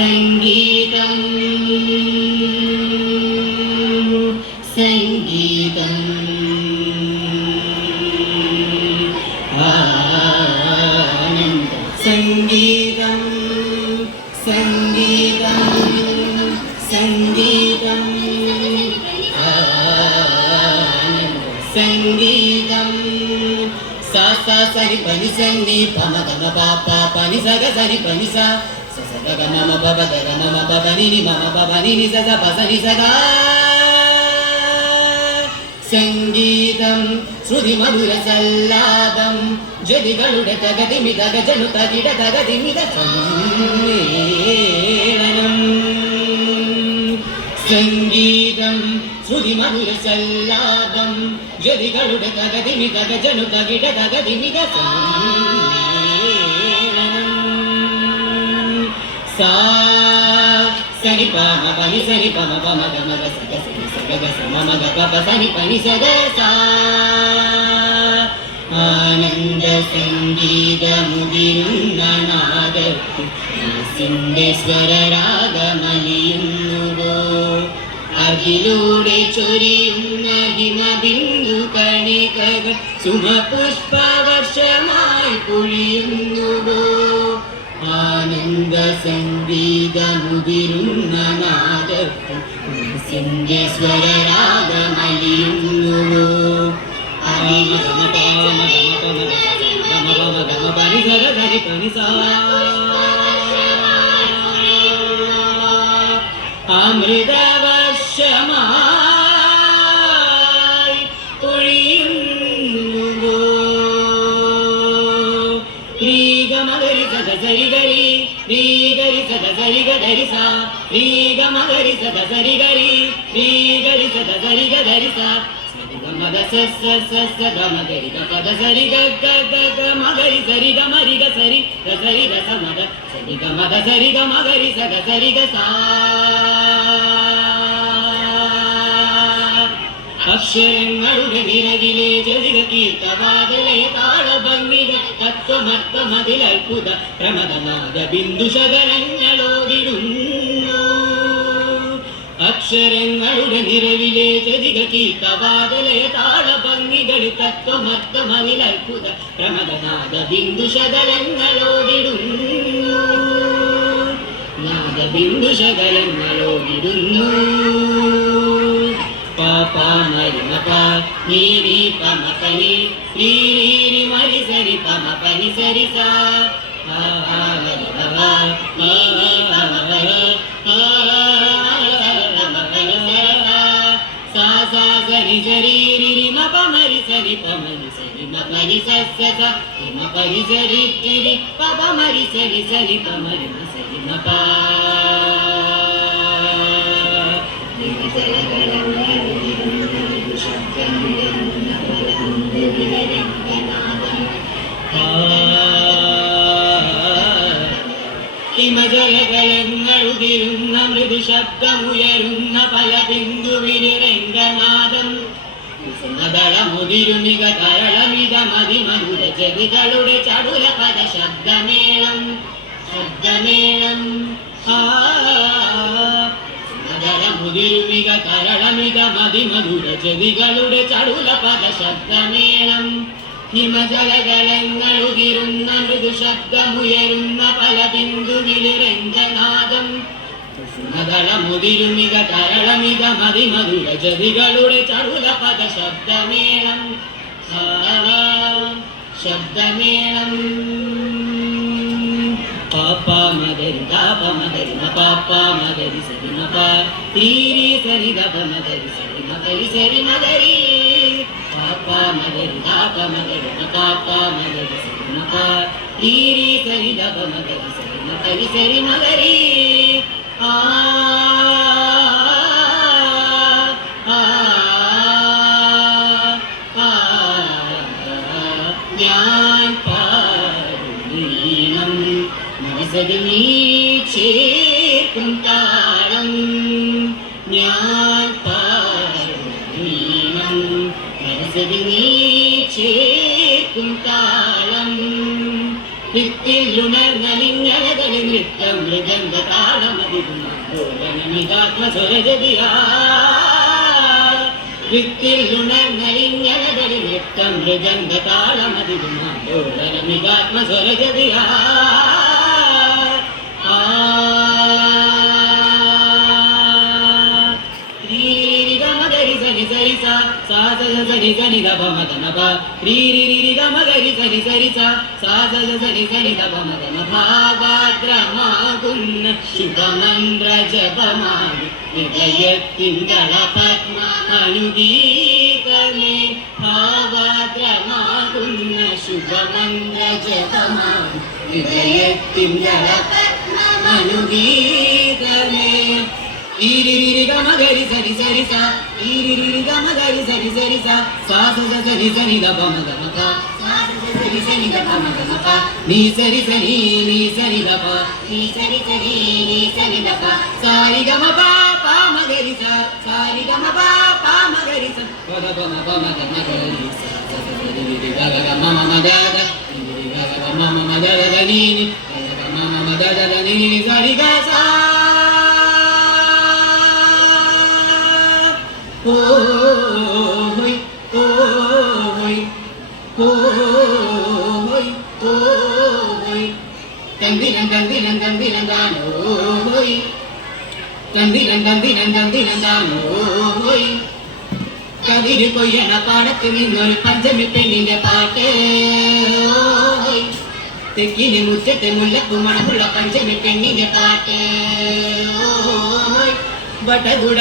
സംഗീതം സംഗീതം ആനന്ദ സംഗീതം സംഗീതം സംഗീതം ആനന്ദ സംഗീതം sa sa sa ni pa ni sa ni pa ma ga ma pa pa pa ni sa ga sa ni pa ni sa sa sa ga ma ma pa pa ga ma ma pa pa ni ni ma ma pa pa ni ni sa sa pa sa ni sa ga സംഗീതം ശ്രുതി മധുര സല്ലാപം ജതികളുടെ തകതിമിത ഗജനു തകിട തകതിമിത സമ്മേളനം സംഗീതം ശ്രുതി മധുര സല്ലാപം ജതികളുടെ തകതിമിത ഗജനു തകിട തകതിമിത സമ്മേളനം സാ സനി പമ പനി സനി പമ പമ ഗമ ഗ സ ഗ സനി സ ഗ ഗ സ മ മ ഗ പ പ സനി പനി സ ഗ സ ആനന്ദ സംഗീതമുതിരുന്ന നാദത്തിൽ മനസ്സിന്റെ സ്വരരാഗമലിയുന്നുവോ അതിലൂടെ ചൊരിയുന്ന ഹിമബിന്ദു കണികകൾ സുമപുഷ്പവർഷമായി പൊഴിയുന്നുവോ ആനന്ദ സംഗീതമുതിരുന്ന നാദത്തിൽ മനസ്സിന്റെ സ്വരരാഗമലിയുന്നുവോ അമൃതവർഷമായി പൊഴിയുന്നുവോ ശ്രീഗമഗരി സദസരി ഗരി ശ്രീഗരി സദസരി ഗരി സ ശ്രീഗമഗരി സദസരി ഗരി ശ്രീഗരി സദസരി ഗരി സ മദ സ സ സ സ ഗ മ ഗ രി ഗ പദ സരി ഗ ഗ ഗ ഗ മ ഗ രി സരി ഗ മ രി ഗ സരി ഗ സരി ഗ സ മദ സരി ഗ മദ സരി ഗ മ ഗ രി സ ഗ സരി ഗ സ അക്ഷരങ്ങളുടെ നിറകിലെ ജലിക കീർത്തവാദലേ താളഭംഗികൾ തത്വമത്വമതിൽ അത്ഭുത പ്രമദനാദ ബിന്ദുശകലങ്ങളോടിടുന്നു അക്ഷരങ്ങളുടെ നിറവിലെ ജലിക കീർത്തവാദലേ താളഭംഗികൾ തത്വമത്വമതിൽ അത്ഭുത പ്രമദനാദ ബിന്ദുശകലങ്ങളോടിടുന്നു നാദ ബിന്ദുശകലങ്ങളോടിടുന്നു പാ മരി മ പ നീ നീ പ മ പ നി രി രി രി മരി സരി പ മ പ നി സരി സ ആ ആ മരി മ പ ആ ആ ആ sa sa sari sari ri ri ma pa ma ri sari pa ma ri sari ma pa ri sa sa sa ri ma pa ri sari ri ri pa pa ma ri sari sari pa ma ri ma sari ma pa ിമജലകലങ്ങളുതിരുന്ന മൃദുശബ്ദമുയരുന്ന പല ബിന്ദുവിനിരംഗനാദം മദളമുതിരുമിക തരളമിത മതിമധുര ജതികളുടെ ചടുല പദ ശബ്ദമേളം ശബ്ദമേളം മദളമുതിരുമിക തരളമിത മതിമധുര ജതികളുടെ ചടുല പദ ശബ്ദമേളം ഹിമജലകലങ്ങളുതിരുന്ന മൃദുശബ്ദമുയരുന്ന പല ബിന്ദുവിലിരംഗനാദം മദളമുതിരുമിക തരളമിക മതിമധുര ജതികളുടെ ചടുല പദ ശബ്ദമേളം ശബ്ദമേളം പാപ്പ മദരി ദാപ മദരി മ പാപ്പ മദരി സരി മ പ രി രി സരി ദപ മദരി സരി മ പരി സരി മദരി പാപ്പ മദരി ദാപ മദരി മ പാപ്പ മദരി സരി മ പ രി രി സരി ദപ മദരി സരി മ പരി സരി മദരി ആ ഞാൻ പാടും മനസ്സിൽ നീ ചേർക്കും താളം ഞാൻ പാടും മനസ്സിൽ നീ ചേർക്കും താളം ഭിത്തിലുണർന്നലിഞ്ഞലകളിൽ നൃത്തം മൃദംഗ താളമതികുമാത്മസ്വരജതിയാ വിത്തിൽ ഉണർന്നലിഞ്ഞനതരി നൃത്തം മൃദംഗ താളമതികുമാത്മസ്വരജതിയാ సని సని దప మద మప రీ రి రి రి గ మ గ రి సని సరి స సా స స సని సని దప మద మ భావాద్రమాకున్న శుభమంద్ర జపమాని హృదయత్తింగళ పద్మ అనుగీతమే భావాద్రమాకున్న శుభమంద్ర జపమాని హృదయత్తింగళ పద్మ అనుగీతమే ఈరిరి గమ గరి సరి సరి సా ఈరిరి గమ గరి సరి సరి సా సా స స సరి సని ద ప మ గ మ ప సా స స సరి సని ద ప మ గ మ ప నీ సరి సని నీ సని ద ప నీ సరి సని నీ సని ద ప సారి గమ ప ప మ గరి సా సారి గమ ప ప మ గరి సా ప ద ప మ ప మ గ మ గరి సా స స రి రి గ గ గ మ మ మ ద ద రి గ గ గ మ మ మ ద ద ద ని ని గ గ గ మ మ మ ద ద ద ని ని సరి గ సా Hoy, hoy, hoy, hoy, tambilan tambilan tambilan dano hoy, tambilan tambilan tambilan dano hoy, കവിര് കൊയ്യണ പാടത്ത് നിന്നൊരു പഞ്ചമി പെണ്ണിന്റെ പാട്ട് hoy, തെക്കിന് മുറ്റത്തെ മുല്ലപ്പൂ മണമുള്ള പഞ്ചമി പെണ്ണിന്റെ പാട്ട് hoy, വടകുട